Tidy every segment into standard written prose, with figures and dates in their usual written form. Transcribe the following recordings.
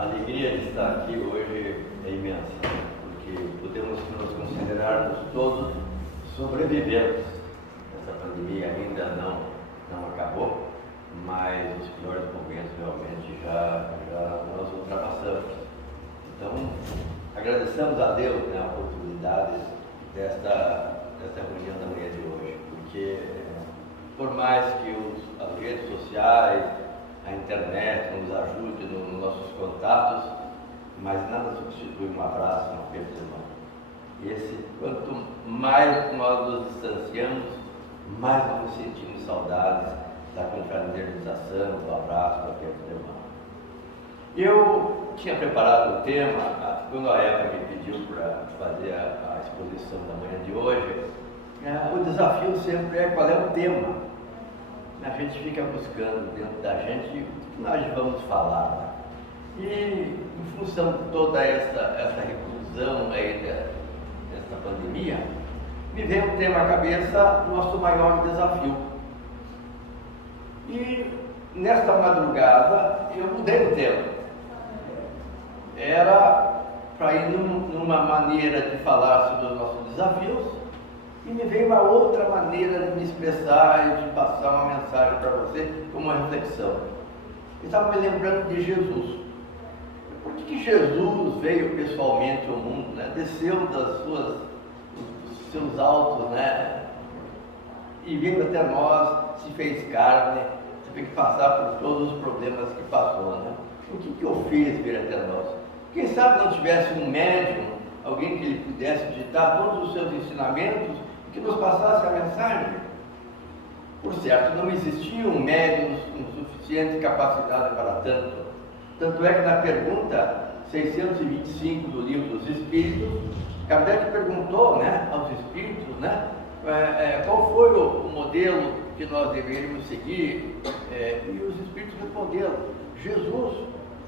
A alegria de estar aqui hoje é imensa, porque podemos nos considerarmos todos sobreviventes. Essa pandemia ainda não acabou, mas os piores momentos realmente já nós ultrapassamos. Então, agradecemos a Deus, né, a oportunidade desta reunião da manhã de hoje, porque por mais que as redes sociais, a internet nos ajude nos nossos contatos, mas nada substitui um abraço, um aperto de mão. Quanto mais nós nos distanciamos, mais nós sentimos saudades da confraternização, do abraço, do aperto de mão. Eu tinha preparado o tema, quando a Eva me pediu para fazer a exposição da manhã de hoje, o desafio sempre é qual é o tema. A gente fica buscando dentro da gente o que nós vamos falar. E em função de toda essa reclusão aí dessa pandemia, me veio um tema à cabeça, nosso maior desafio. E nesta madrugada eu mudei o tema. Era para ir numa maneira de falar sobre os nossos desafios, e me veio uma outra maneira de me expressar e de passar uma mensagem para você como uma reflexão. Eu estava me lembrando de Jesus. Por que Jesus veio pessoalmente ao mundo, né? Desceu dos seus altos, né? E veio até nós, se fez carne, teve que passar por todos os problemas que passou, né? O que o fez vir até nós? Quem sabe não tivesse um médium, alguém que ele pudesse ditar todos os seus ensinamentos, que nos passasse a mensagem. Por certo, não existiam médiuns com suficiente capacidade para tanto. Tanto é que na pergunta 625 do Livro dos Espíritos, Kardec perguntou, né, aos Espíritos, né, qual foi o modelo que nós deveríamos seguir, e os Espíritos responderam: Jesus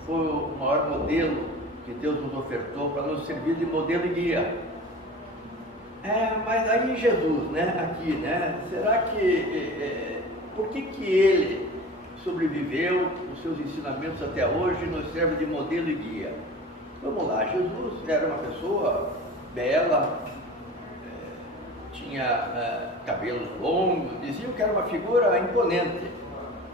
foi o maior modelo que Deus nos ofertou para nos servir de modelo e guia. Mas aí Jesus, né, aqui, né, será que, por que ele sobreviveu, os seus ensinamentos até hoje nos servem de modelo e guia? Vamos lá, Jesus era uma pessoa bela, tinha cabelos longos, diziam que era uma figura imponente,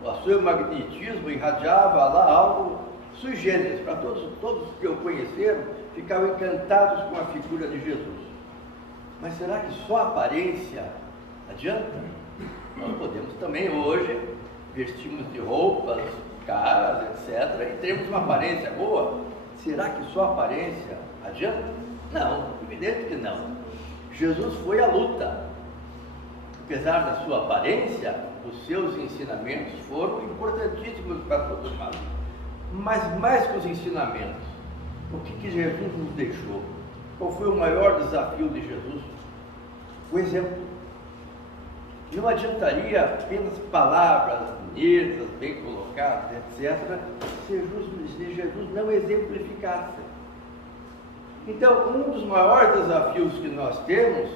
o seu magnetismo irradiava lá algo sui generis, para todos que o conheceram, ficavam encantados com a figura de Jesus. Mas será que só a aparência adianta? Nós podemos também hoje vestirmos de roupas caras, etc., e termos uma aparência boa. Será que só a aparência adianta? Não, evidente que não. Jesus foi à luta. Apesar da sua aparência, os seus ensinamentos foram importantíssimos para todos nós. Mas mais que os ensinamentos, o que Jesus nos deixou? Qual foi o maior desafio de Jesus? O exemplo. Não adiantaria apenas palavras bonitas, bem colocadas, etc., se Jesus não exemplificasse. Então, um dos maiores desafios que nós temos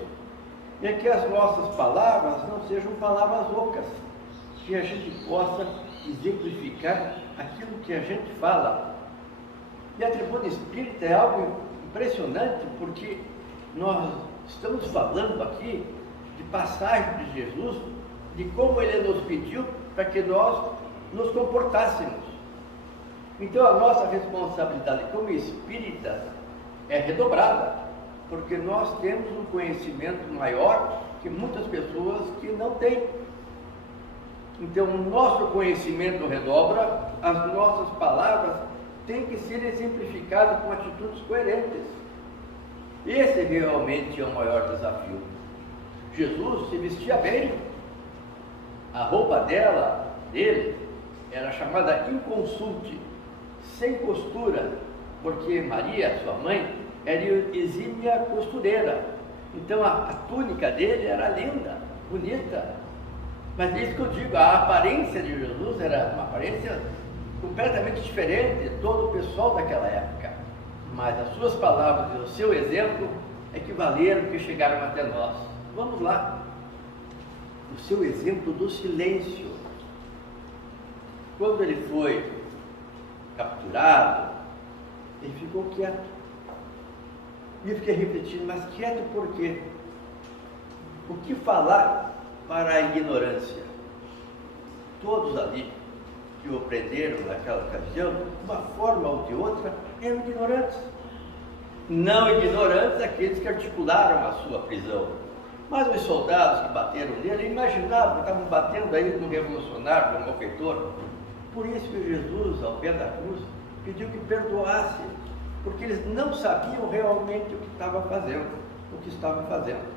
é que as nossas palavras não sejam palavras ocas, que a gente possa exemplificar aquilo que a gente fala. E a tribuna espírita é algo impressionante, porque nós estamos falando aqui de passagens de Jesus, de como ele nos pediu para que nós nos comportássemos. Então a nossa responsabilidade como espíritas é redobrada, porque nós temos um conhecimento maior que muitas pessoas que não têm. Então o nosso conhecimento redobra, as nossas palavras têm que ser exemplificadas com atitudes coerentes. Esse realmente é o maior desafio. Jesus se vestia bem. A roupa dele, era chamada inconsulte, sem costura, porque Maria, sua mãe, era exímia costureira. Então a túnica dele era linda, bonita. Mas é isso que eu digo, a aparência de Jesus era uma aparência completamente diferente de todo o pessoal daquela época. Mas as suas palavras e o seu exemplo é que valeram, que chegaram até nós. Vamos lá. O seu exemplo do silêncio. Quando ele foi capturado, Ele ficou quieto. E eu fiquei repetindo, mas quieto por quê? O que falar para a ignorância? Todos ali que o prenderam naquela ocasião, de uma forma ou de outra, eram ignorantes. Não ignorantes aqueles que articularam a sua prisão. Mas os soldados que bateram nele imaginavam que estavam batendo aí no revolucionário, no malfeitor. Por isso que Jesus, ao pé da cruz, pediu que perdoasse, porque eles não sabiam realmente o que estavam fazendo.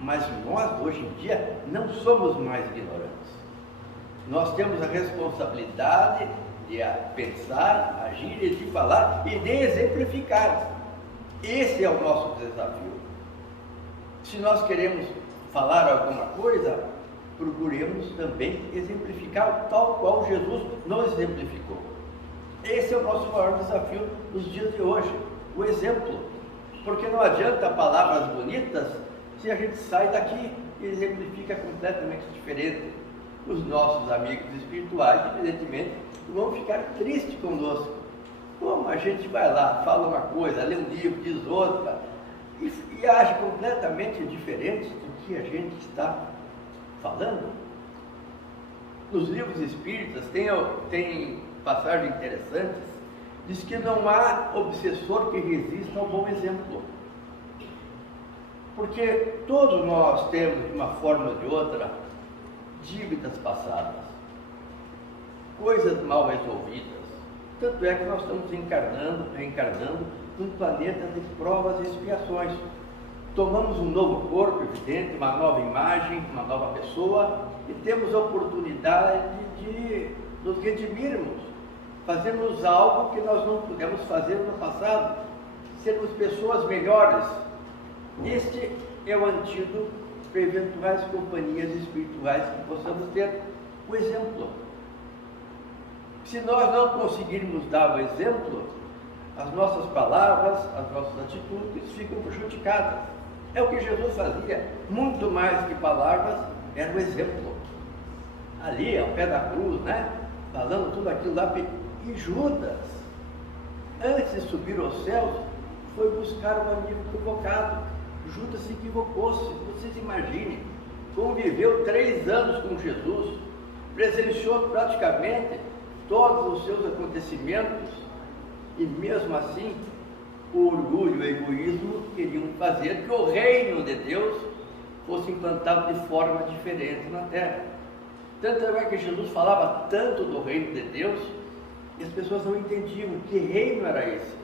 Mas nós, hoje em dia, não somos mais ignorantes. Nós temos a responsabilidade de pensar, agir e de falar e de exemplificar. Esse é o nosso desafio. Se nós queremos falar alguma coisa, procuremos também exemplificar tal qual Jesus nos exemplificou. Esse é o nosso maior desafio nos dias de hoje, o exemplo. Porque não adianta palavras bonitas se a gente sai daqui e exemplifica completamente diferente. Os nossos amigos espirituais, evidentemente, vão ficar tristes conosco. Como a gente vai lá, fala uma coisa, lê um livro, diz outra, e age completamente diferente do que a gente está falando. Nos livros espíritas tem passagens interessantes, diz que não há obsessor que resista ao bom exemplo. Porque todos nós temos, de uma forma ou de outra, dívidas passadas, coisas mal resolvidas. Tanto é que nós estamos reencarnando num planeta de provas e expiações. Tomamos um novo corpo, evidente, uma nova imagem, uma nova pessoa, e temos a oportunidade de nos redimirmos, fazermos algo que nós não pudemos fazer no passado, sermos pessoas melhores. Este é o antídoto para eventuais companhias espirituais que possamos ter, o exemplo. Se nós não conseguirmos dar o exemplo, as nossas palavras, as nossas atitudes ficam prejudicadas. É o que Jesus fazia, muito mais que palavras, era o exemplo. Ali, ao pé da cruz, falando tudo aquilo lá, e Judas, antes de subir aos céus, foi buscar um amigo equivocado. Judas se equivocou-se, vocês imaginem, conviveu 3 anos com Jesus, presenciou praticamente todos os seus acontecimentos, e mesmo assim, o orgulho e o egoísmo queriam fazer que o reino de Deus fosse implantado de forma diferente na terra. Tanto é que Jesus falava tanto do reino de Deus, e as pessoas não entendiam que reino era esse.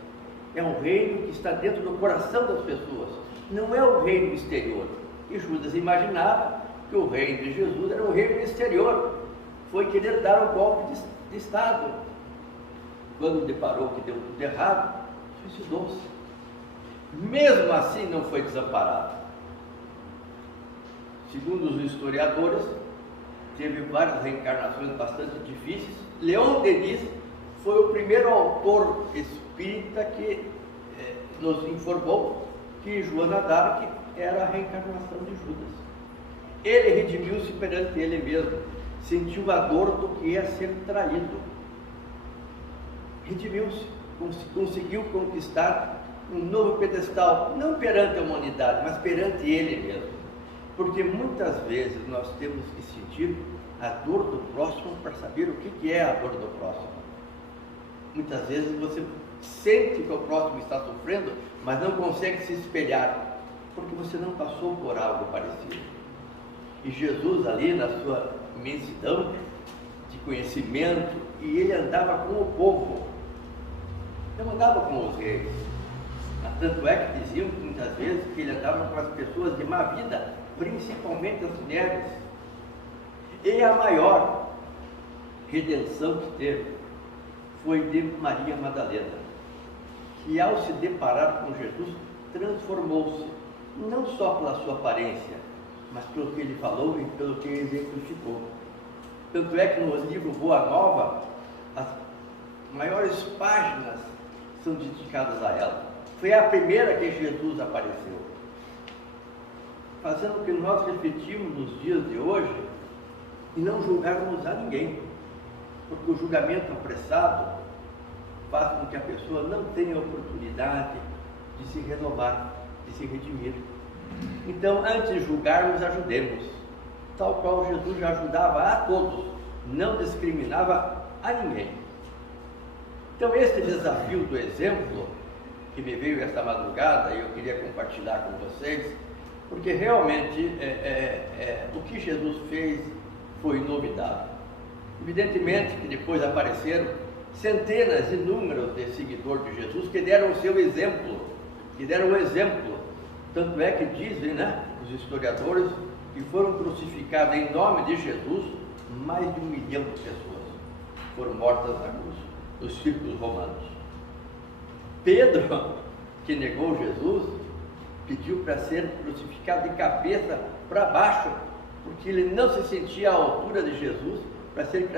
É um reino que está dentro do coração das pessoas, não é o reino exterior. E Judas imaginava que o reino de Jesus era um reino exterior, foi querer dar um golpe de Estado. Quando deparou que deu tudo errado, suicidou-se. Mesmo assim não foi desamparado. Segundo os historiadores, teve várias reencarnações bastante difíceis. Leon Denis foi o primeiro autor espírita que nos informou que Joana d'Arc era a reencarnação de Judas. Ele redimiu-se perante ele mesmo, sentiu a dor do que é ser traído. Redimiu-se, conseguiu conquistar um novo pedestal, não perante a humanidade, mas perante ele mesmo. Porque muitas vezes nós temos que sentir a dor do próximo para saber o que é a dor do próximo. Muitas vezes você sente que o próximo está sofrendo, mas não consegue se espelhar, porque você não passou por algo parecido. E Jesus ali, na sua imensidão de conhecimento, e ele andava com o povo, não andava com os reis. Tanto é que diziam muitas vezes que ele andava com as pessoas de má vida, principalmente as mulheres. E a maior redenção que teve foi de Maria Madalena, que ao se deparar com Jesus, transformou-se, não só pela sua aparência, mas pelo que ele falou e pelo que ele exemplificou. Tanto é que no livro Boa Nova, as maiores páginas são dedicadas a ela. Foi a primeira que Jesus apareceu, fazendo que nós repetimos nos dias de hoje e não julgarmos a ninguém, porque o julgamento apressado faz com que a pessoa não tenha oportunidade de se renovar, de se redimir. Então, antes de julgarmos, ajudemos, tal qual Jesus já ajudava a todos, não discriminava a ninguém. Então, este desafio do exemplo que me veio esta madrugada, e eu queria compartilhar com vocês, porque realmente o que Jesus fez foi inovidável. Evidentemente que depois apareceram centenas, inúmeros de seguidores de Jesus que deram o seu exemplo, tanto é que dizem, né, os historiadores, que foram crucificados em nome de Jesus, mais de 1 milhão de pessoas foram mortas na cruz, nos círculos romanos. Pedro, que negou Jesus, pediu para ser crucificado de cabeça para baixo, porque ele não se sentia à altura de Jesus para ser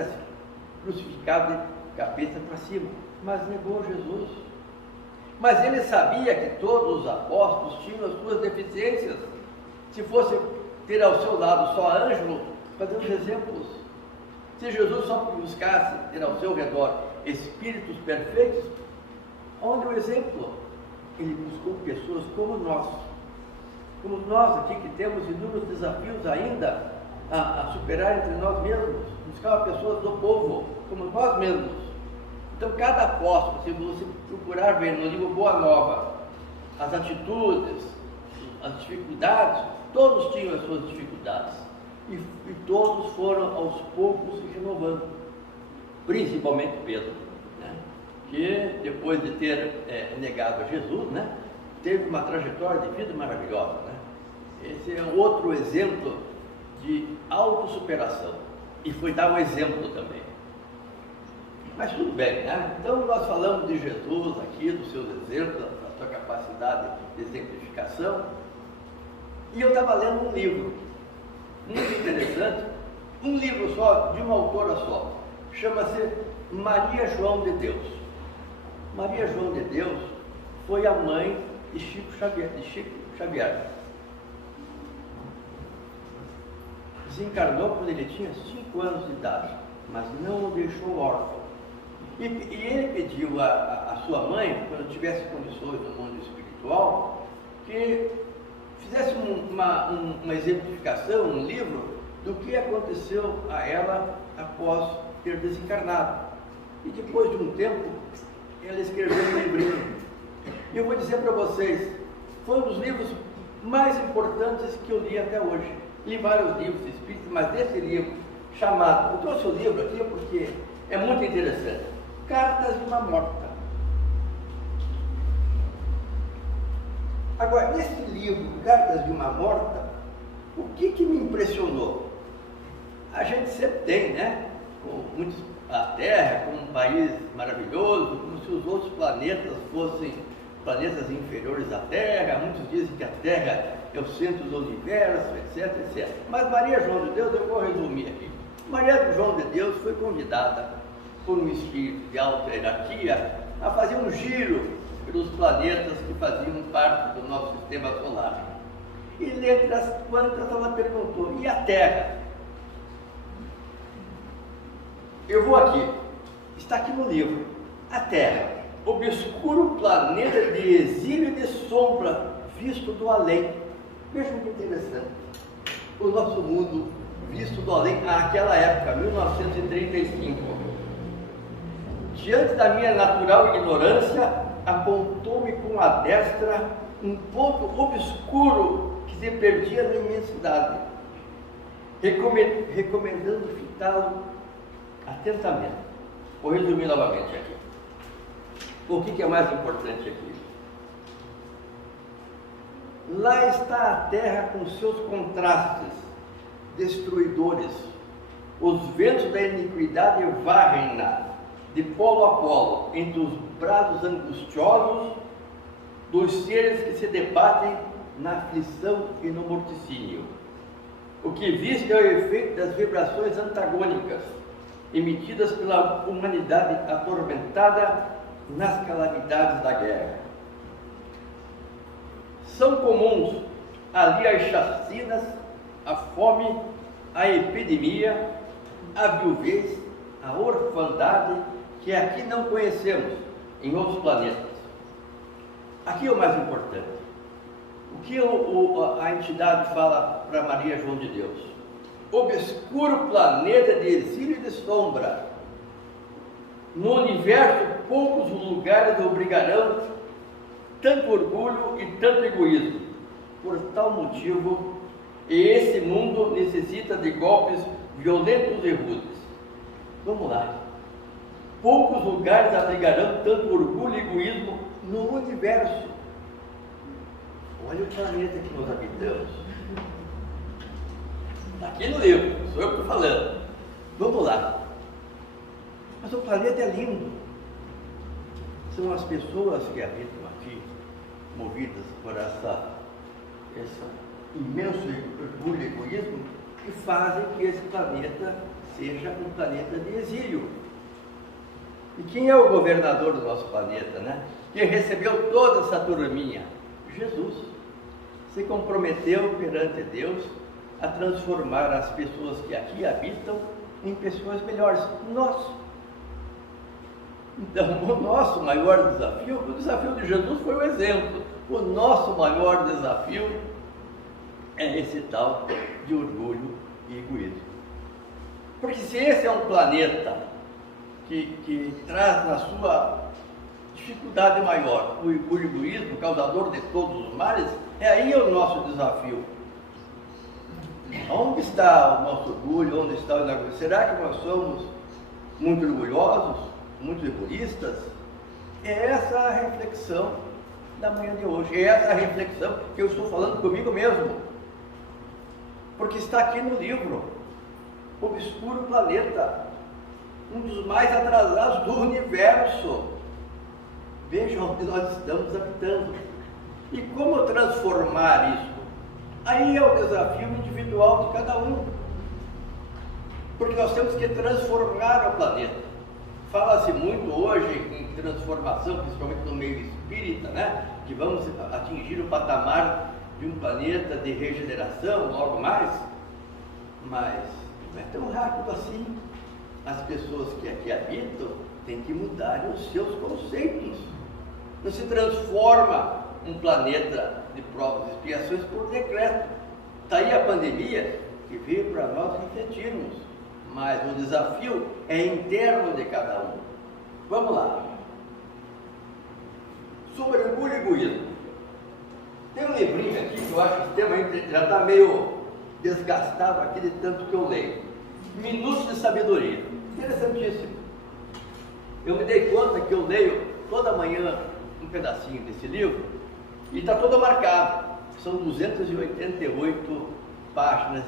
crucificado de cabeça para cima, mas negou Jesus. Mas ele sabia que todos os apóstolos tinham as suas deficiências. Se fosse ter ao seu lado só Ângelo, fazer os exemplos. Se Jesus só buscasse ter ao seu redor espíritos perfeitos, onde o exemplo? Ele buscou pessoas como nós aqui, que temos inúmeros desafios ainda a superar entre nós mesmos. Buscava pessoas do povo, como nós mesmos. Então, cada apóstolo, se você procurar ver no livro Boa Nova, as atitudes, as dificuldades, todos tinham as suas dificuldades. E todos foram aos poucos se renovando. Principalmente Pedro, né? Que depois de ter negado a Jesus, né, teve uma trajetória de vida maravilhosa, né? Esse é outro exemplo de autossuperação. E foi dar um exemplo também. Mas tudo bem, né? Então nós falamos de Jesus aqui, dos seus exemplos, da sua capacidade de exemplificação. E eu estava lendo um livro, muito interessante, um livro só, de uma autora só, chama-se Maria João de Deus. Maria João de Deus foi a mãe de Chico Xavier. Desencarnou quando ele tinha 5 anos de idade, mas não o deixou órfão. E ele pediu à sua mãe, quando tivesse condições no mundo espiritual, que fizesse uma exemplificação, um livro, do que aconteceu a ela após ter desencarnado. E depois de um tempo, ela escreveu um livrinho. E eu vou dizer para vocês, foi um dos livros mais importantes que eu li até hoje. Li vários livros espíritas, mas desse livro, chamado, eu trouxe o livro aqui porque é muito interessante, Cartas de uma Morta. Agora, nesse livro, Cartas de uma Morta, o que me impressionou? A gente sempre tem, né, a Terra como um país maravilhoso, como se os outros planetas fossem planetas inferiores à Terra. Muitos dizem que a Terra é o centro do universo, etc, etc. Mas Maria João de Deus, eu vou resumir aqui. Maria João de Deus foi convidada por um espírito de alta hierarquia a fazer um giro pelos planetas que faziam parte do nosso sistema solar. E dentre as quantas ela perguntou, e a Terra? Eu vou aqui, está aqui no livro, a Terra, obscuro planeta de exílio e de sombra, visto do além. Vejam que interessante, o nosso mundo visto do além, naquela época, 1935. Diante da minha natural ignorância, apontou-me com a destra um ponto obscuro que se perdia na imensidade, recomendando fitá-lo atentamente. Vou resumir novamente aqui. O que é mais importante aqui? Lá está a Terra com seus contrastes destruidores. Os ventos da iniquidade varrem-na de polo a polo, entre os brados angustiosos dos seres que se debatem na aflição e no morticínio. O que viste é o efeito das vibrações antagônicas emitidas pela humanidade atormentada nas calamidades da guerra. São comuns ali as chacinas, a fome, a epidemia, a viuvez, a orfandade, que aqui não conhecemos, em outros planetas. Aqui é o mais importante. O que a entidade fala para Maria João de Deus? Obscuro planeta de exílio e de sombra. No universo, poucos lugares obrigarão tanto orgulho e tanto egoísmo. Por tal motivo, esse mundo necessita de golpes violentos e rudes. Vamos lá. Poucos lugares abrigarão tanto orgulho e egoísmo no universo. Olha o planeta que nós habitamos. Está aqui no livro, sou eu que estou falando. Vamos lá. Mas o planeta é lindo. São as pessoas que habitam aqui, movidas por esse imenso orgulho e egoísmo, que fazem que esse planeta seja um planeta de exílio. E quem é o governador do nosso planeta, né? Quem recebeu toda essa turminha? Jesus. Se comprometeu perante Deus a transformar as pessoas que aqui habitam em pessoas melhores. Nós. Então, o nosso maior desafio, o desafio de Jesus foi o exemplo. O nosso maior desafio é esse tal de orgulho e egoísmo. Porque se esse é um planeta que traz na sua dificuldade maior o orgulho e o egoísmo, causador de todos os males, é aí o nosso desafio. Onde está o nosso orgulho? Onde está o egoísmo? Será que nós somos muito orgulhosos, muito egoístas? É essa a reflexão da manhã de hoje, é essa a reflexão que eu estou falando comigo mesmo, porque está aqui no livro, Obscuro Planeta, um dos mais atrasados do universo. Vejam onde nós estamos habitando. E como transformar isso? Aí é o desafio individual de cada um. Porque nós temos que transformar o planeta. Fala-se muito hoje em transformação, principalmente no meio espírita, né? Que vamos atingir o patamar de um planeta de regeneração, logo mais. Mas não é tão rápido assim. As pessoas que aqui habitam têm que mudar os seus conceitos. Não se transforma um planeta de provas e expiações por decreto. Está aí a pandemia que veio para nós refletirmos. Mas o desafio é interno de cada um. Vamos lá. Sobre orgulho e egoísmo. Tem um livrinho aqui que eu acho que o tema já está meio desgastado aqui de tanto que eu leio. Minutos de Sabedoria. Interessantíssimo. Eu me dei conta que eu leio toda manhã um pedacinho desse livro e está todo marcado. São 288 páginas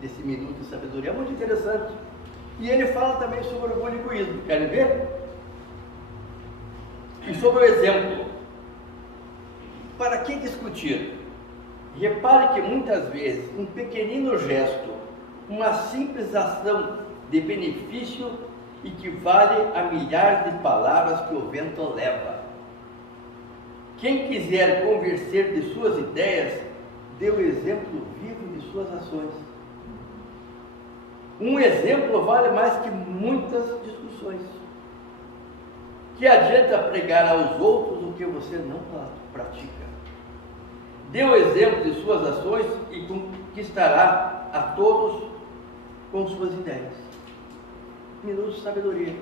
desse Minuto de Sabedoria. É muito interessante. E ele fala também sobre orgulho e egoísmo. Querem ver? E sobre o exemplo. Para que discutir? Repare que muitas vezes um pequenino gesto, uma simples ação de benefício equivale a milhares de palavras que o vento leva. Quem quiser convencer de suas ideias, dê o exemplo vivo de suas ações. Um exemplo vale mais que muitas discussões. Que adianta pregar aos outros o que você não pratica? Dê o exemplo de suas ações e conquistará a todos com suas ideias. Minutos de Sabedoria.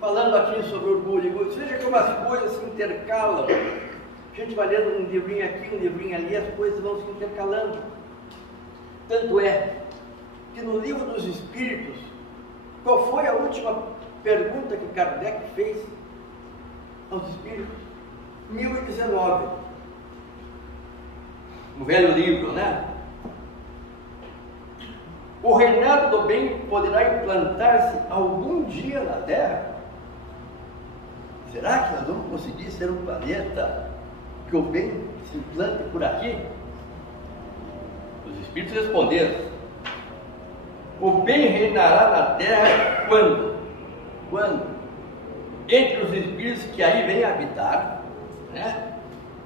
Falando aqui sobre orgulho e egoísmo, veja como as coisas se intercalam. A gente vai lendo um livrinho aqui, um livrinho ali, as coisas vão se intercalando. Tanto é que no Livro dos Espíritos, qual foi a última pergunta que Kardec fez aos Espíritos? 1019. Um velho livro, né? O reinado do bem poderá implantar-se algum dia na Terra? Será que nós vamos conseguir ser um planeta que o bem se implante por aqui? Os Espíritos responderam: o bem reinará na Terra quando? Quando? Entre os Espíritos que aí vêm habitar, né?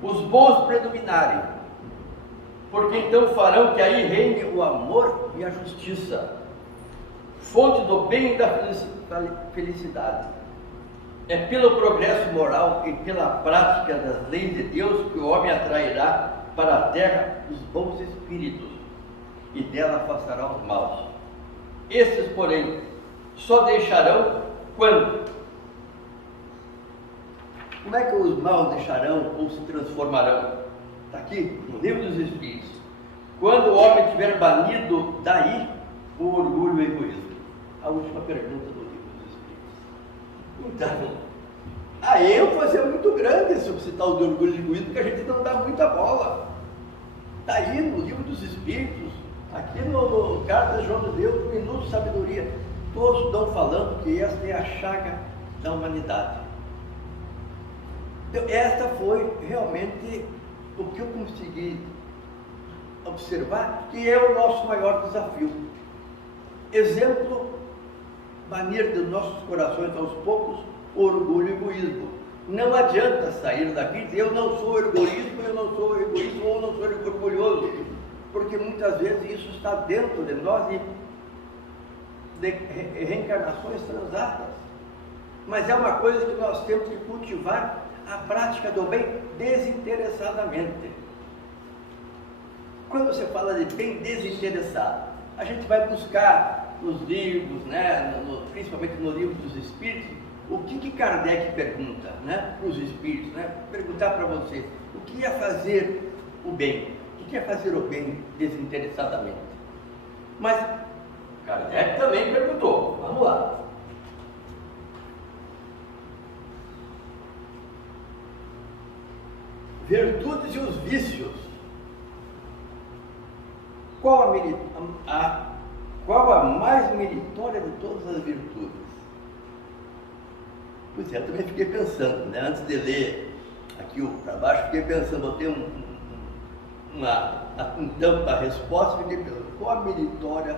Os bons predominarem, porque então farão que aí reine o amor e a justiça, fonte do bem e da felicidade. é pelo progresso moral e pela prática das leis de Deus que o homem atrairá para a terra os bons espíritos e dela afastará os maus. Esses, porém, só deixarão quando? Como é que os maus deixarão ou se transformarão? Está aqui no livro dos Espíritos. Quando o homem tiver banido daí o orgulho e o egoísmo. A última pergunta do livro dos Espíritos. Então, a ênfase é muito grande sobre esse tal de orgulho e egoísmo, que a gente não dá muita bola. Está aí no livro dos Espíritos, aqui no Cartas de João de Deus, Minuto de Sabedoria. Todos estão falando que esta é a chaga da humanidade. Então, esta foi realmente o que eu consegui observar, que é o nosso maior desafio. Exemplo, banir dos nossos corações aos poucos o orgulho e o egoísmo. Não adianta sair daqui e dizer eu não sou egoísmo, eu não sou egoísmo ou não sou orgulhoso, porque muitas vezes isso está dentro de nós e de reencarnações transatas. Mas é uma coisa que nós temos que cultivar, a prática do bem desinteressadamente. Quando você fala de bem desinteressado, a gente vai buscar nos livros, né, principalmente no livro dos Espíritos, o que Kardec pergunta, né, para os Espíritos, né, perguntar para você, o que é fazer o bem? O que é fazer o bem desinteressadamente? Mas Kardec também perguntou, vamos lá. Virtudes e os vícios. Qual a mais meritória de todas as virtudes? Pois é, eu também fiquei pensando, né? Antes de ler aqui para baixo, fiquei pensando, botei então a resposta, fiquei pensando, qual a meritória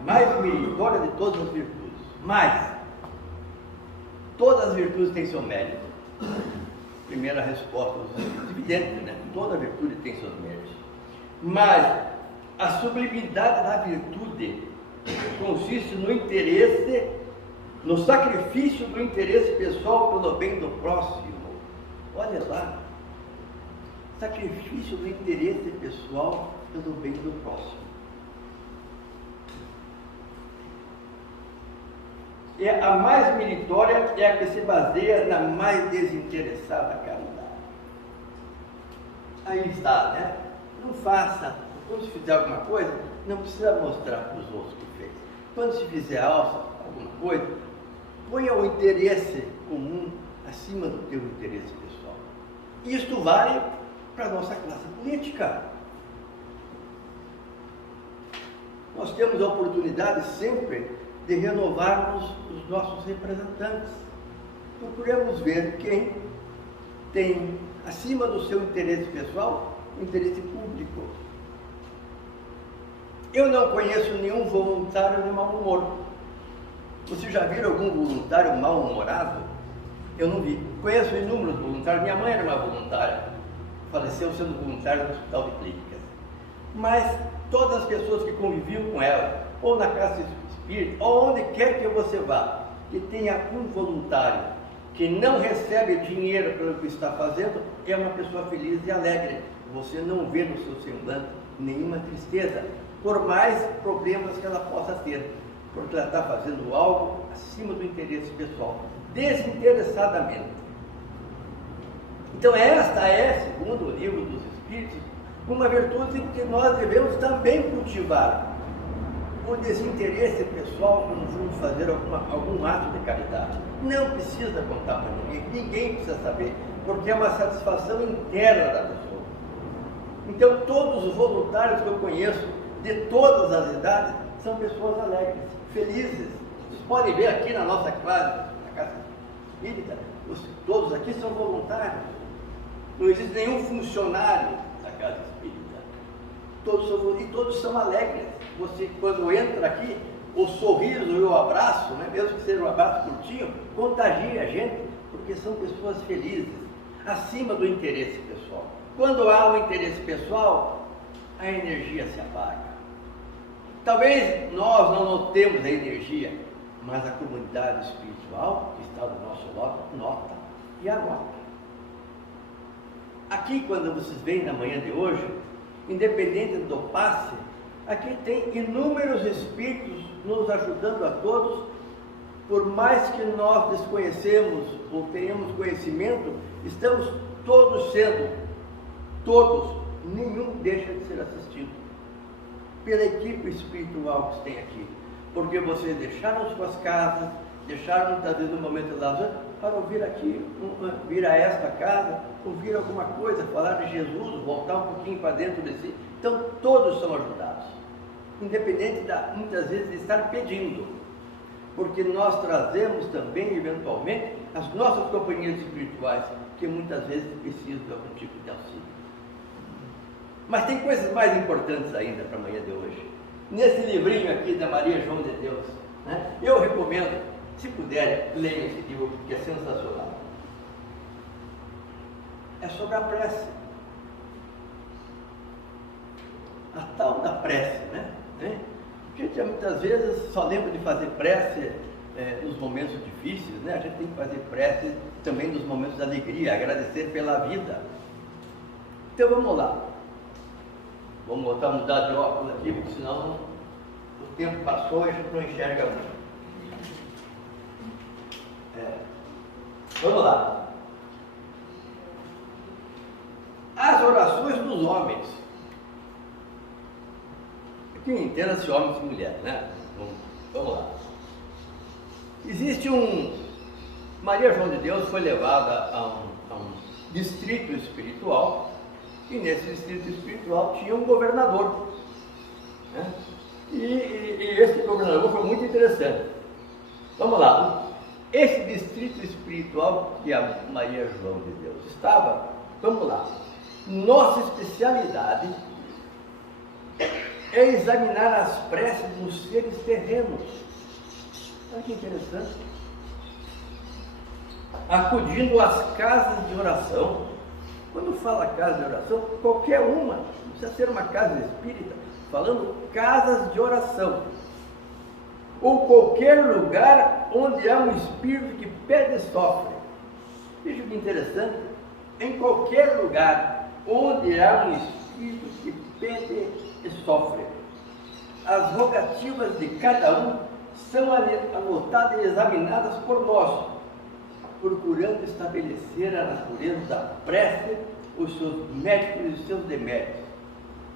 mais meritória de todas as virtudes? Mas todas as virtudes têm seu mérito. Primeira resposta, evidente, né? Toda virtude tem seus méritos. Mas a sublimidade da virtude consiste no interesse, no sacrifício do interesse pessoal pelo bem do próximo. Olha lá, sacrifício do interesse pessoal pelo bem do próximo. A mais meritória é a que se baseia na mais desinteressada caridade. Aí está, né? Não faça, quando se fizer alguma coisa, não precisa mostrar para os outros que fez. Quando se fizer alguma coisa, ponha o interesse comum acima do teu interesse pessoal. Isto vale para a nossa classe política. Nós temos a oportunidade sempre de renovarmos os nossos representantes. Procuremos ver quem tem, acima do seu interesse pessoal, o interesse público. Eu não conheço nenhum voluntário de mau humor. Vocês já viram algum voluntário mal-humorado? Eu não vi. Conheço inúmeros voluntários. Minha mãe era uma voluntária. Faleceu sendo voluntária no Hospital de Clínicas. Mas todas as pessoas que conviviam com ela, ou na casa espírita, ou onde quer que você vá, que tenha um voluntário que não recebe dinheiro pelo que está fazendo, é uma pessoa feliz e alegre. Você não vê no seu semblante nenhuma tristeza, por mais problemas que ela possa ter, porque ela está fazendo algo acima do interesse pessoal, desinteressadamente. Então esta é, segundo o livro dos Espíritos, uma virtude que nós devemos também cultivar. O desinteresse pessoal quando vamos fazer algum ato de caridade. Não precisa contar para ninguém precisa saber, porque é uma satisfação interna da pessoa. Então todos os voluntários que eu conheço, de todas as idades, são pessoas alegres, felizes. Vocês podem ver aqui na nossa classe, na casa espírita, todos aqui são voluntários. Não existe nenhum funcionário da casa espírita. Todos são alegres. Você, quando entra aqui, o sorriso e o abraço, né, mesmo que seja um abraço curtinho, contagia a gente, porque são pessoas felizes, acima do interesse pessoal. Quando há um interesse pessoal, a energia se apaga. Talvez nós não notemos a energia, mas a comunidade espiritual que está do nosso lado nota e anota. Aqui, quando vocês veem na manhã de hoje, independente do passe, aqui tem inúmeros espíritos nos ajudando a todos. Por mais que nós desconhecemos ou tenhamos conhecimento, estamos todos, nenhum deixa de ser assistido pela equipe espiritual que tem aqui, porque vocês deixaram suas casas, deixaram muitas vezes um momento de lazer para ouvir aqui, vir a esta casa, ouvir alguma coisa, falar de Jesus, voltar um pouquinho para dentro de si. Então todos são ajudados, independente muitas vezes de estar pedindo, porque nós trazemos também eventualmente as nossas companhias espirituais, que muitas vezes precisam de algum tipo de auxílio. Mas tem coisas mais importantes ainda para a manhã de hoje. Nesse livrinho aqui da Maria João de Deus, né, eu recomendo, se puderem, leiam esse livro, porque é sensacional. É sobre a prece. A tal da prece, né? A gente muitas vezes só lembra de fazer prece nos momentos difíceis, né? A gente tem que fazer prece também nos momentos de alegria, agradecer pela vida. Então vamos lá. Vamos mudar de óculos aqui, porque senão o tempo passou e a gente não enxerga muito. Vamos lá. As orações dos homens. Aqui entenda-se homens e mulheres, né? Vamos lá. Existe Maria João de Deus foi levada a um distrito espiritual, e nesse distrito espiritual tinha um governador, né? E esse governador foi muito interessante. Vamos lá. Esse distrito espiritual que a Maria João de Deus estava, vamos lá. Nossa especialidade é examinar as preces dos seres terrenos. Olha que interessante. Acudindo às casas de oração. Quando fala casa de oração, qualquer uma, não precisa ser uma casa espírita, falando casas de oração. Ou qualquer lugar onde há um espírito que pede e sofre. Veja que interessante. Em qualquer lugar onde há um espírito que pede e sofre, as rogativas de cada um são anotadas e examinadas por nós, procurando estabelecer a natureza da prece, os seus méritos e os seus deméritos.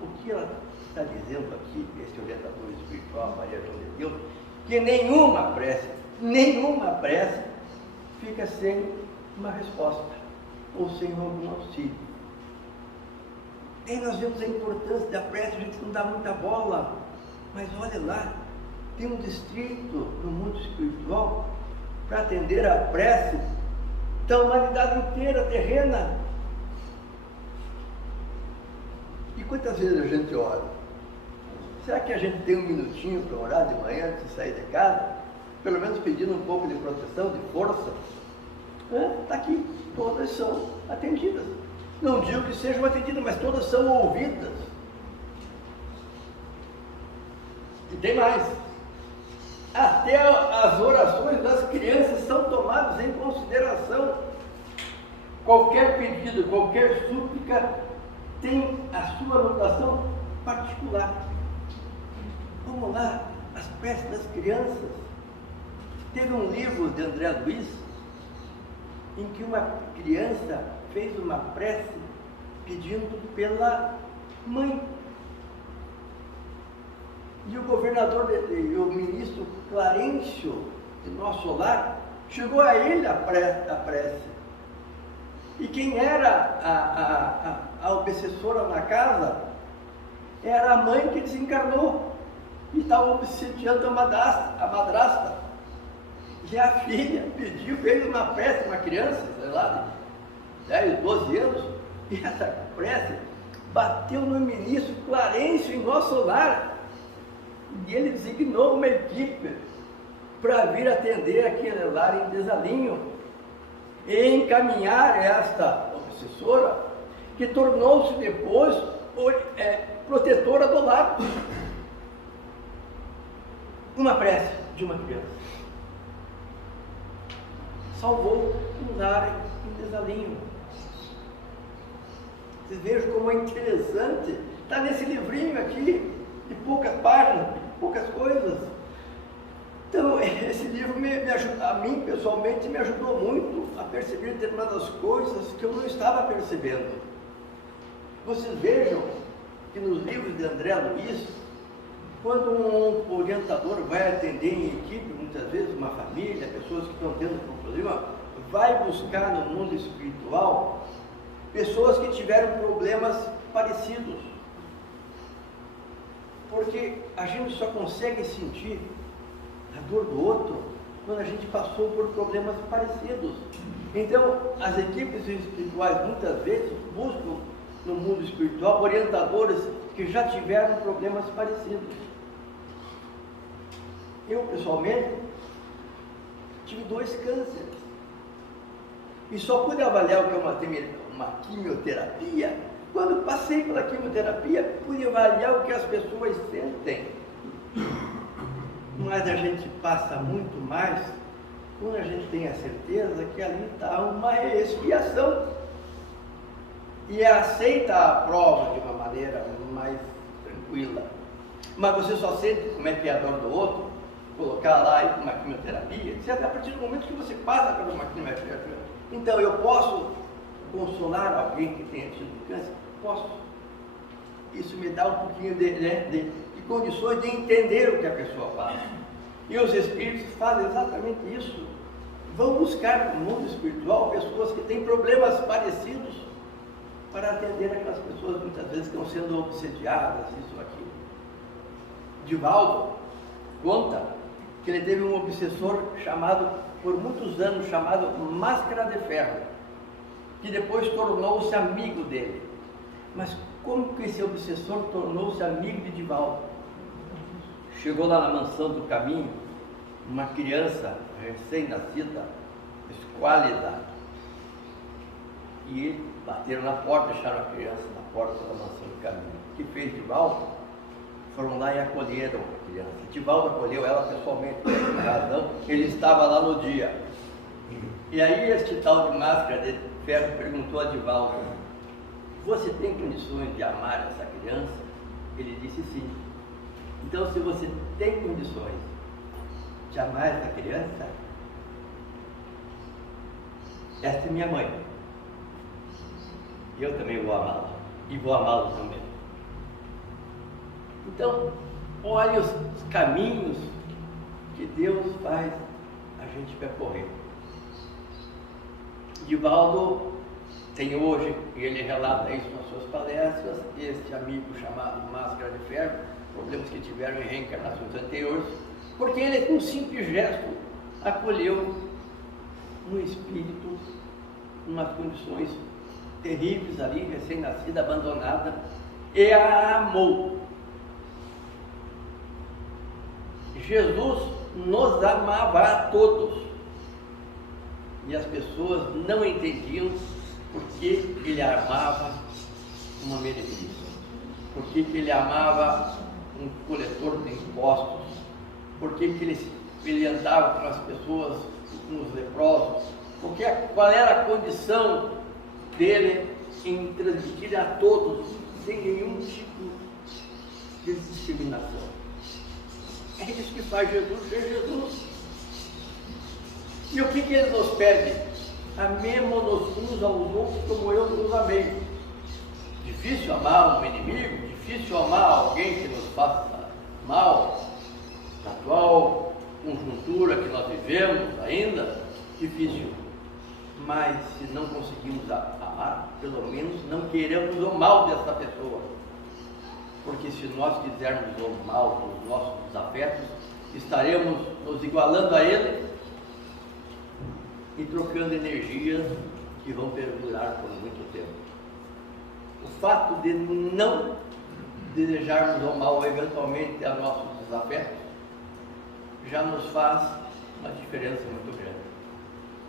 O que ela está dizendo aqui, esse orientador espiritual, Maria João de Deus, que nenhuma prece fica sem uma resposta, ou sem algum auxílio. Aí nós vemos a importância da prece, a gente não dá muita bola, mas olha lá, tem um distrito no mundo espiritual para atender a prece da humanidade inteira, terrena. E quantas vezes a gente ora? Será que a gente tem um minutinho para orar de manhã antes de sair de casa? Pelo menos pedindo um pouco de proteção, de força? Está aqui, todas são atendidas. Não digo que sejam atendidas, mas todas são ouvidas. E tem mais. Até as orações das crianças são tomadas em consideração. Qualquer pedido, qualquer súplica tem a sua anotação particular. Vamos lá, as preces das crianças. Teve um livro de André Luiz em que uma criança fez uma prece pedindo pela mãe. E o governador e o ministro Clarencio, de nosso lar, chegou a ele a prece. E quem era a obsessora na casa era a mãe que desencarnou e estava obsediando a madrasta. E a filha fez uma prece, uma criança, sei lá, de 10, 12 anos, e essa prece bateu no ministro Clarencio em nosso lar. E ele designou uma equipe para vir atender aquele lar em desalinho e encaminhar esta obsessora, que tornou-se depois protetora do lar. uma prece de uma criança salvou um lar em desalinho. Vocês vejam como é interessante, está nesse livrinho aqui, de poucas páginas, poucas coisas. Então, esse livro me ajuda, a mim pessoalmente me ajudou muito a perceber determinadas coisas que eu não estava percebendo. Vocês vejam que nos livros de André Luiz, quando um orientador vai atender em equipe, muitas vezes uma família, pessoas que estão tendo um problema, vai buscar no mundo espiritual pessoas que tiveram problemas parecidos. Porque a gente só consegue sentir a dor do outro quando a gente passou por problemas parecidos. Então, as equipes espirituais muitas vezes buscam no mundo espiritual orientadores que já tiveram problemas parecidos. Eu, pessoalmente, tive 2 cânceres e só pude avaliar o que é uma quimioterapia quando passei pela quimioterapia. Pude avaliar o que as pessoas sentem, mas a gente passa muito mais quando a gente tem a certeza que ali está uma expiação e aceita a prova de uma maneira mais tranquila. Mas você só sente como é que é a dor do outro, colocar lá uma quimioterapia, etc. A partir do momento que você passa por uma quimioterapia. Então, eu posso consolar alguém que tenha tido câncer? Posso. Isso me dá um pouquinho de condições de entender o que a pessoa passa. E os espíritos fazem exatamente isso. Vão buscar no mundo espiritual pessoas que têm problemas parecidos para atender aquelas pessoas muitas vezes que estão sendo obsediadas, isso ou aquilo. Divaldo conta que ele teve um obsessor por muitos anos, chamado Máscara de Ferro, que depois tornou-se amigo dele. Mas como que esse obsessor tornou-se amigo de Divaldo? Chegou lá na mansão do caminho, uma criança recém-nascida, esquálida, e bateram na porta, deixaram a criança na porta da mansão do caminho. O que fez Divaldo? Foram lá e acolheram a criança. Divaldo acolheu ela pessoalmente, por essa razão, ele estava lá no dia. E aí este tal de Máscara de Ferro perguntou a Divaldo: você tem condições de amar essa criança? Ele disse sim. Então, se você tem condições de amar essa criança, esta é minha mãe. Eu também vou amá-la. E vou amá-lo também. Então, olha os caminhos que Deus faz a gente percorrer. Divaldo tem hoje, e ele relata isso nas suas palestras, este amigo chamado Máscara de Ferro, problemas que tiveram em reencarnações anteriores, porque ele, com um simples gesto, acolheu um espírito em umas condições terríveis ali, recém-nascida, abandonada, e a amou. Jesus nos amava a todos, e as pessoas não entendiam por que ele amava uma meretriz, por que ele amava um coletor de impostos, por que ele andava com as pessoas, com os leprosos, qual era a condição dele em transmitir a todos sem nenhum tipo de discriminação. É isso que faz Jesus ser Jesus. E o que ele nos pede? Amemo-nos uns aos outros como eu nos amei. Difícil amar um inimigo, difícil amar alguém que nos faça mal. Na atual conjuntura que nós vivemos ainda, difícil. Mas se não conseguimos amar, pelo menos não queremos o mal dessa pessoa. Porque se nós quisermos o mal dos nossos afetos, estaremos nos igualando a ele e trocando energias que vão perdurar por muito tempo. O fato de não desejarmos o mal eventualmente a nossos desafetos já nos faz uma diferença muito grande.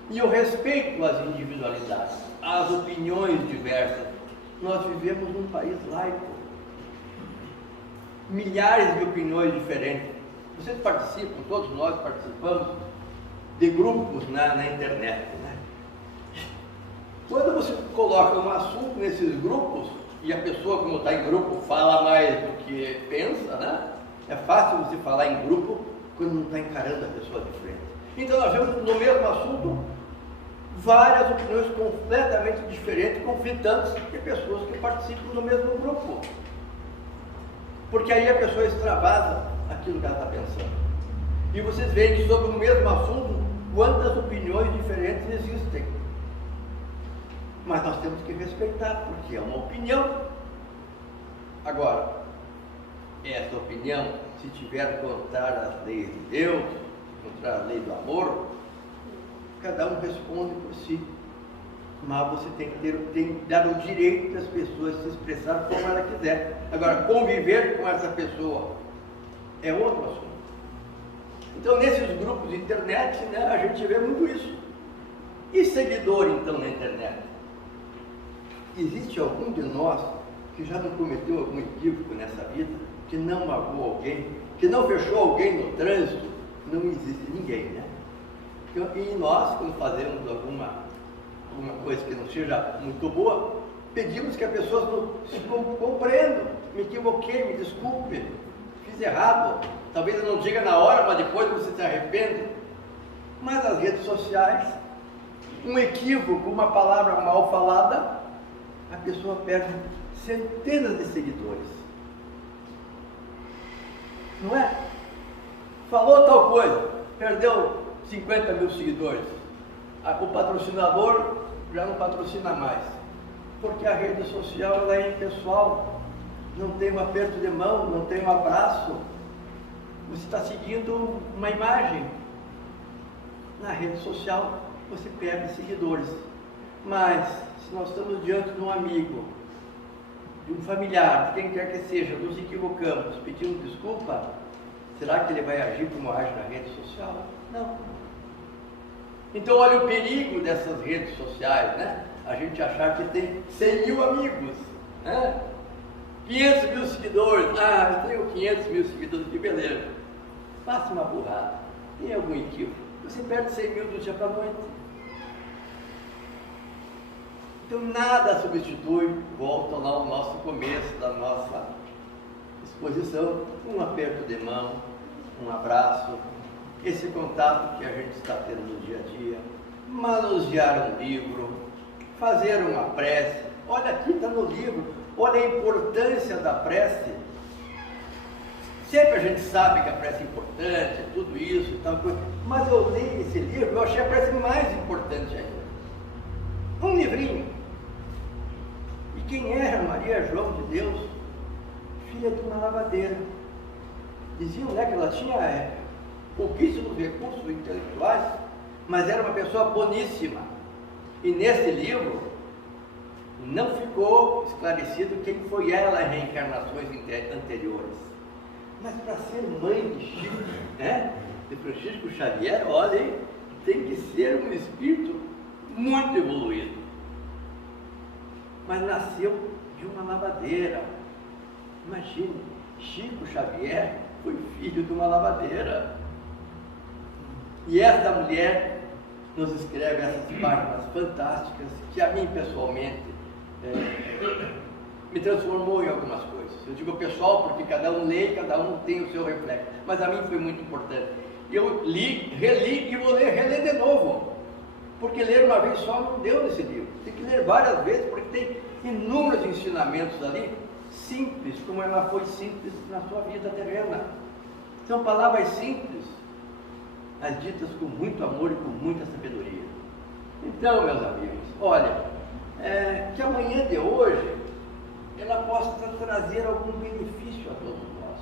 E o respeito às individualidades, às opiniões diversas. Nós vivemos num país laico. Milhares de opiniões diferentes. Vocês participam, todos nós participamos de grupos na internet, né? Quando você coloca um assunto nesses grupos, e a pessoa, como está em grupo, fala mais do que pensa, né? É fácil você falar em grupo quando não está encarando a pessoa de frente. Então nós vemos no mesmo assunto várias opiniões completamente diferentes, conflitantes, de pessoas que participam do mesmo grupo. Porque aí a pessoa extravasa aquilo que ela está pensando. E vocês veem que sobre o mesmo assunto, quantas opiniões diferentes existem. Mas nós temos que respeitar, porque é uma opinião. Agora, essa opinião, se tiver contra as leis de Deus, contra a lei do amor, cada um responde por si. Mas você tem que dar o direito das pessoas se expressar como ela quiser. Agora, conviver com essa pessoa é outro assunto. Então, nesses grupos de internet, né, a gente vê muito isso. E seguidor, então, na internet? Existe algum de nós que já não cometeu algum equívoco nessa vida, que não magoou alguém, que não fechou alguém no trânsito? Não existe ninguém, né? E nós, quando fazemos alguma coisa que não seja muito boa, pedimos que a pessoa se compreenda. Me equivoquei, me desculpe, fiz errado. Talvez eu não diga na hora, mas depois você se arrepende. Mas as redes sociais, um equívoco, uma palavra mal falada, a pessoa perde centenas de seguidores. Não é? Falou tal coisa, perdeu 50 mil seguidores. O patrocinador já não patrocina mais. Porque a rede social ela é impessoal. Não tem um aperto de mão, não tem um abraço. Você está seguindo uma imagem. Na rede social você perde seguidores. Mas se nós estamos diante de um amigo, de um familiar, de quem quer que seja, nos equivocamos, pedimos desculpa, será que ele vai agir como age na rede social? Não. Então olha o perigo dessas redes sociais, né? A gente achar que tem 100 mil amigos, né? 500 mil seguidores, eu tenho 500 mil seguidores, que beleza. Faça uma burrada, tem algum equívoco, você perde 100 mil do dia para a noite. Então nada substitui, volta lá ao nosso começo da nossa exposição, um aperto de mão, um abraço, esse contato que a gente está tendo no dia a dia, manusear um livro, fazer uma prece. Olha, aqui está no livro, olha a importância da prece. Sempre a gente sabe que a prece é importante, tudo isso e tal coisa, mas eu li esse livro, eu achei a prece mais importante ainda. Um livrinho. E quem era Maria João de Deus? Filha de uma lavadeira. Diziam, né, que ela tinha pouquíssimos recursos intelectuais, mas era uma pessoa boníssima. E nesse livro não ficou esclarecido quem foi ela em reencarnações anteriores. Mas para ser mãe de Chico, né, de Francisco Xavier, olha, tem que ser um espírito muito evoluído. Mas nasceu de uma lavadeira. Imagine, Chico Xavier foi filho de uma lavadeira. E essa mulher nos escreve essas páginas fantásticas que a mim pessoalmente me transformou em algumas coisas. Eu digo pessoal porque cada um lê, cada um tem o seu reflexo, mas a mim foi muito importante. Eu li, reli e vou reler de novo, porque ler uma vez só não deu nesse livro, tem que ler várias vezes, porque tem inúmeros ensinamentos ali, simples, como ela foi simples na sua vida terrena. São palavras simples, as ditas com muito amor e com muita sabedoria. Então, meus amigos, olha, que amanhã de hoje ela possa trazer algum benefício a todos nós,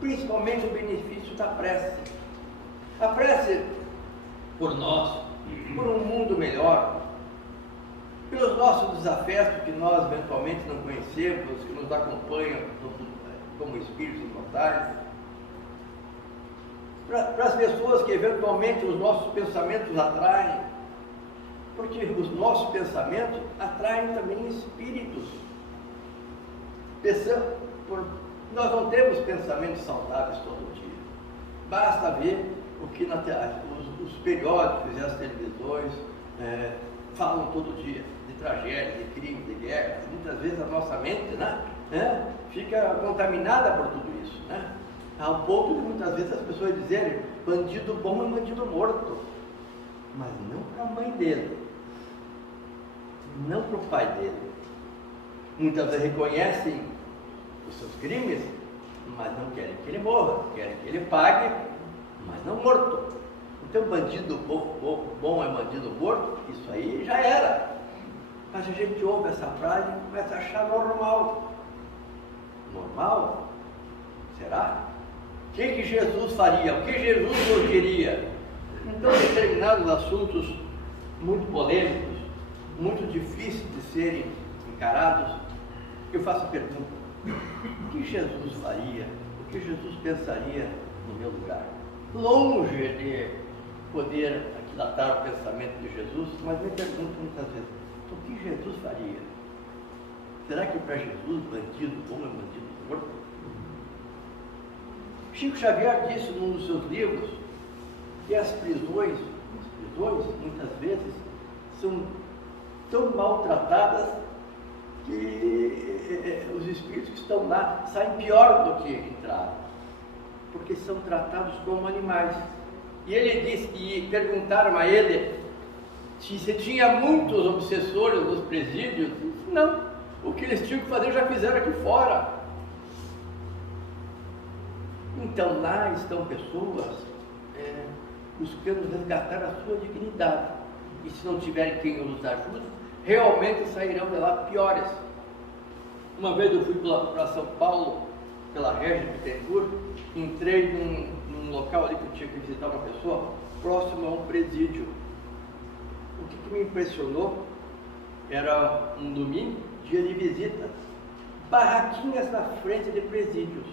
principalmente o benefício da prece. A prece por nós, por um mundo melhor, pelos nossos desafetos que nós eventualmente não conhecemos, que nos acompanham como espíritos imortais, para as pessoas que eventualmente os nossos pensamentos atraem, porque os nossos pensamentos atraem também espíritos. Nós não temos pensamentos saudáveis todo dia. Basta ver o que os periódicos e as televisões falam todo dia, de tragédia, de crime, de guerra. Muitas vezes a nossa mente, fica contaminada por tudo isso, ao ponto de muitas vezes as pessoas dizerem: bandido bom é bandido morto. Mas não para a mãe dele, não para o pai dele. Muitas vezes reconhecem os seus crimes, mas não querem que ele morra, querem que ele pague, mas não morto. Então, bandido bom é bandido morto, isso aí já era. Mas a gente ouve essa frase e começa a achar normal. Normal? Será? O que Jesus faria? O que Jesus nos diria? Então, determinados assuntos muito polêmicos, muito difíceis de serem encarados, eu faço a pergunta: o que Jesus faria? O que Jesus pensaria no meu lugar? Longe de poder aquilatar o pensamento de Jesus, mas me pergunto muitas vezes: o que Jesus faria? Será que para Jesus bandido bom é bandido morto? Chico Xavier disse num dos seus livros que as prisões muitas vezes são tão maltratadas que os espíritos que estão lá saem pior do que entraram, porque são tratados como animais. E ele disse que perguntaram a ele se tinha muitos obsessores nos presídios. Ele disse: não, o que eles tinham que fazer já fizeram aqui fora. Então lá estão pessoas buscando resgatar a sua dignidade, e se não tiverem quem os ajude, realmente sairão de lá piores. Uma vez eu fui para São Paulo, pela Régis Bittencourt, entrei num local ali que eu tinha que visitar uma pessoa, próximo a um presídio. O que me impressionou era um domingo, dia de visita, barraquinhas na frente de presídios,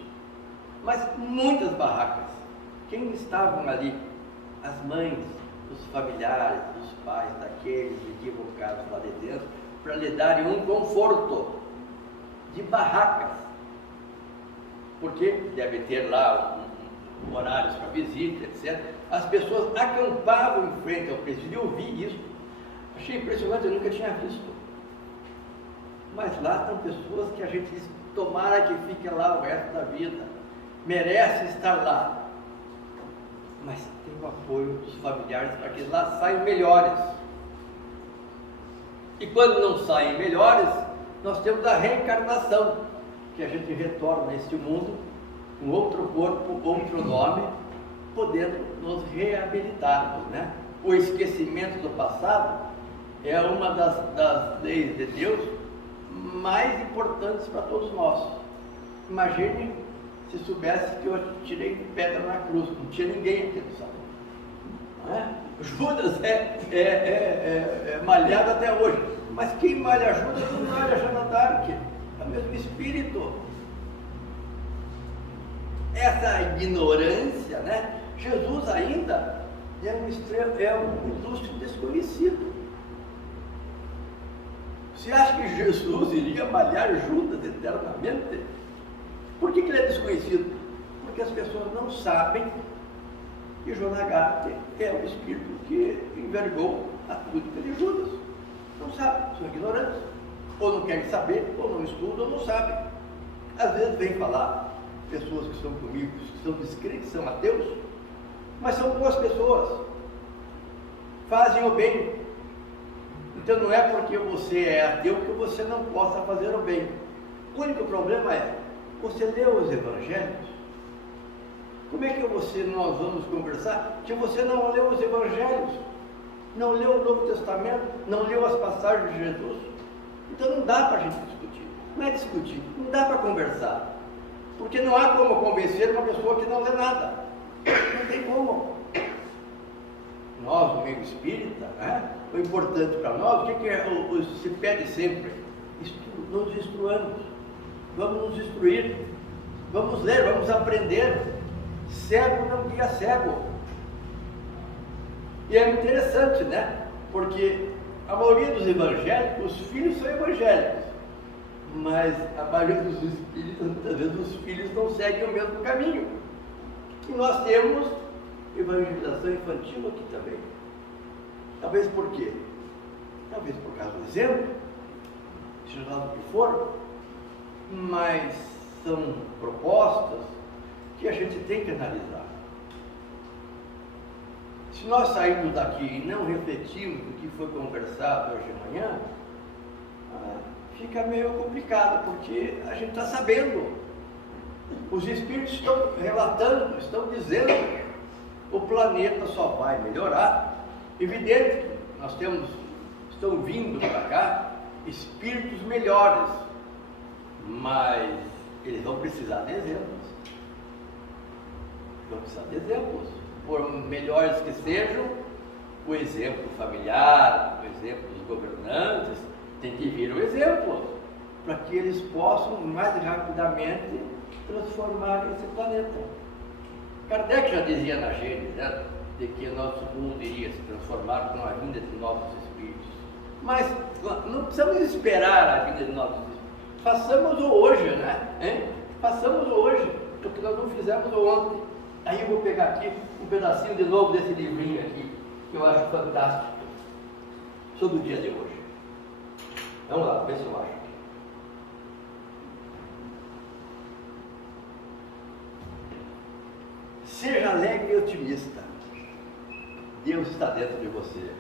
mas muitas barracas. Quem estavam ali? As mães, os familiares, os pais daqueles equivocados lá de dentro, para lhe darem um conforto de barracas, porque deve ter lá horários para visita, etc. As pessoas acampavam em frente ao presídio. Eu vi isso, achei impressionante, eu nunca tinha visto. Mas lá estão pessoas que a gente diz: tomara que fique lá o resto da vida, merece estar lá. Mas tem o apoio dos familiares para que lá saiam melhores. E quando não saem melhores, nós temos a reencarnação, que a gente retorna a este mundo com outro corpo, outro nome, podendo nos reabilitarmos, O esquecimento do passado é uma das leis de Deus mais importantes para todos nós. Imagine se soubesse que eu tirei pedra na cruz, não tinha ninguém aqui no salão, não é? Judas é malhado até hoje, mas quem malha Judas não malha Joana d'Arc, é o mesmo espírito. Essa ignorância, Jesus ainda é um ilustre desconhecido. Você acha que Jesus iria malhar Judas eternamente? Por que ele é desconhecido? Porque as pessoas não sabem que Joana d'Arc é o espírito que envergou a túnica de Judas. Não sabem, são ignorantes. Ou não querem saber, ou não estudam, ou não sabem. Às vezes vêm falar pessoas que estão comigo, que são descrentes, são ateus, mas são boas pessoas, fazem o bem. Então não é porque você é ateu que você não possa fazer o bem. O único problema é: você leu os evangelhos? Como é que nós vamos conversar se você não leu os evangelhos? Não leu o Novo Testamento? Não leu as passagens de Jesus? Então não dá para a gente discutir. Não é discutir, não dá para conversar. Porque não há como convencer uma pessoa que não lê nada. Não tem como. Nós, no meio espírita, o importante para nós, o que se pede sempre? Nos instruamos. Vamos nos instruir, vamos ler, vamos aprender. Cego não guia cego. E é interessante, porque a maioria dos evangélicos, os filhos são evangélicos, Mas a maioria dos espíritos, muitas vezes os filhos não seguem o mesmo caminho. E nós temos evangelização infantil aqui também. Talvez por quê? Talvez por causa do exemplo, seja lá do que for, mas são propostas que a gente tem que analisar. Se nós sairmos daqui e não refletirmos o que foi conversado hoje de manhã, fica meio complicado, porque a gente está sabendo. Os espíritos estão relatando, estão dizendo que o planeta só vai melhorar. Evidente que nós estão vindo para cá espíritos melhores, mas eles vão precisar de exemplos. Vão precisar de exemplos. Por melhores que sejam, o exemplo familiar, o exemplo dos governantes, tem que vir o exemplo, para que eles possam mais rapidamente transformar esse planeta. Kardec já dizia na Gênesis, né, de que nosso mundo iria se transformar com a vinda de novos espíritos. Mas não precisamos esperar a vinda de novos espíritos. Façamos-o hoje, né? Façamos-o hoje, porque nós não fizemos ontem. Aí eu vou pegar aqui um pedacinho de novo desse livrinho aqui, que eu acho fantástico, sobre o dia de hoje. Vamos lá, ver se eu acho. Seja alegre e otimista. Deus está dentro de você.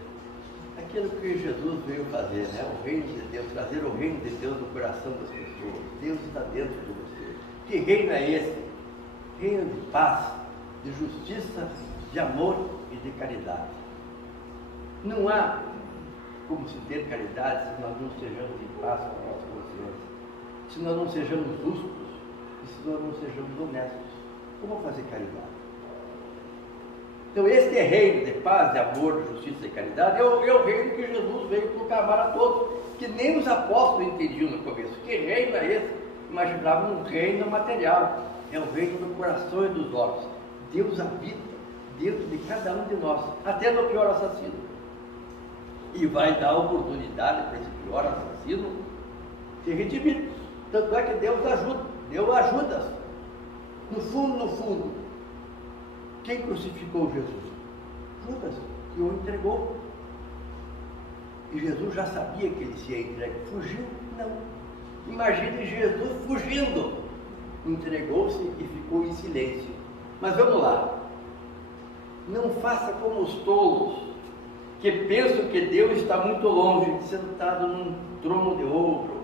Aquilo que Jesus veio fazer, né? O reino de Deus, trazer o reino de Deus no coração das pessoas. Deus está dentro de você. Que reino é esse? Reino de paz, de justiça, de amor e de caridade. Não há como se ter caridade se nós não sejamos em paz com a nossa consciência, se nós não sejamos justos e se nós não sejamos honestos. Como fazer caridade? Então este reino de paz, de amor, de justiça e caridade é o reino que Jesus veio proclamar a todos, que nem os apóstolos entendiam no começo. Que reino é esse? Imaginavam um reino material. É o reino do coração e dos olhos. Deus habita dentro de cada um de nós, até no pior assassino. E vai dar oportunidade para esse pior assassino ser redimido. Tanto é que Deus ajuda, Deus ajuda. No fundo, quem crucificou Jesus? Judas, que o entregou. E Jesus já sabia que ele se ia entregar. Fugiu? Não. Imagine Jesus fugindo. Entregou-se e ficou em silêncio. Mas vamos lá. Não faça como os tolos, que pensam que Deus está muito longe, sentado num trono de ouro.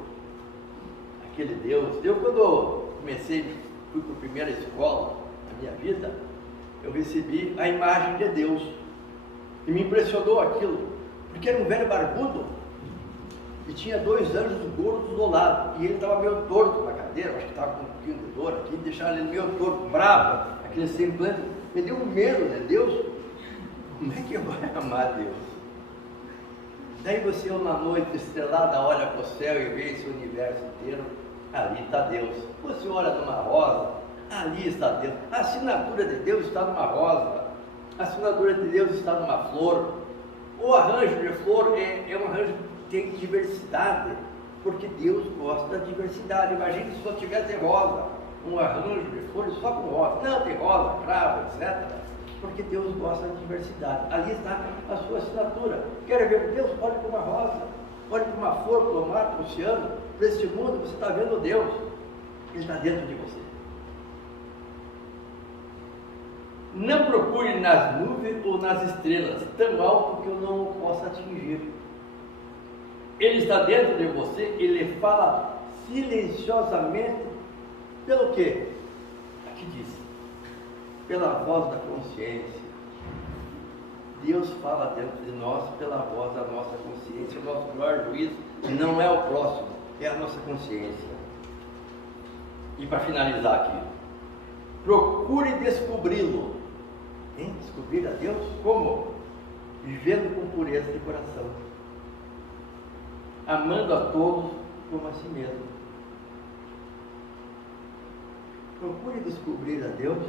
Aquele Deus. Eu, quando fui para a primeira escola da minha vida, eu recebi a imagem de Deus. E me impressionou aquilo, porque era um velho barbudo e tinha 2 anjos gordos do lado. E ele estava meio torto na cadeira, acho que estava com um pouquinho de dor aqui, deixaram ele meio torto, bravo, aquele semblante. Me deu um medo de Deus. Como é que eu vou amar Deus? Daí você, uma noite estrelada, olha para o céu e vê esse universo inteiro. Ali está Deus. Você olha numa rosa, ali está Deus. A assinatura de Deus está numa rosa. A assinatura de Deus está numa flor. O arranjo de flor é um arranjo que tem diversidade, porque Deus gosta da diversidade. Imagine se só tivesse rosa, um arranjo de flores só com rosa. Não, tem rosa, cravo, etc. Porque Deus gosta da diversidade. Ali está a sua assinatura. Quer ver Deus? Olhe para uma rosa, olhe para uma flor, para o mar, para o oceano, para este mundo. Você está vendo Deus. Ele está dentro de você. Não procure nas nuvens ou nas estrelas, tão alto que eu não o possa atingir. Ele está dentro de você, ele fala silenciosamente. Pelo quê? Aqui diz, pela voz da consciência. Deus fala dentro de nós pela voz da nossa consciência. O nosso maior juiz não é o próximo, é a nossa consciência. E para finalizar aqui, procure descobri-lo. Descobrir a Deus como? Vivendo com pureza de coração, amando a todos como a si mesmo. Procure descobrir a Deus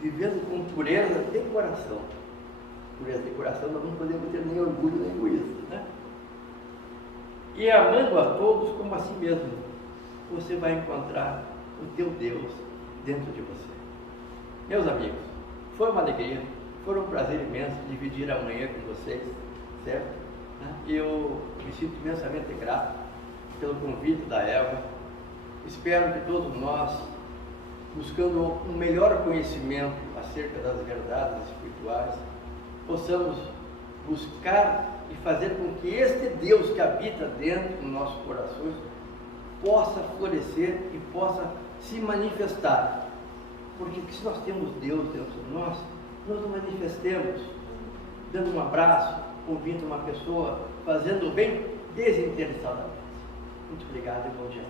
vivendo com pureza de coração. Pureza de coração, nós não podemos ter nem orgulho nem egoísmo, né? e amando a todos como a si mesmo, você vai encontrar o teu Deus dentro de você. Meus amigos, foi uma alegria, foi um prazer imenso dividir a manhã com vocês, certo? Eu me sinto imensamente grato pelo convite da Eva. Espero que todos nós, buscando um melhor conhecimento acerca das verdades espirituais, possamos buscar e fazer com que este Deus que habita dentro dos nossos corações possa florescer e possa se manifestar. Porque se nós temos Deus dentro de nós, nós nos manifestemos dando um abraço, ouvindo uma pessoa, fazendo o bem desinteressadamente. Muito obrigado e bom dia.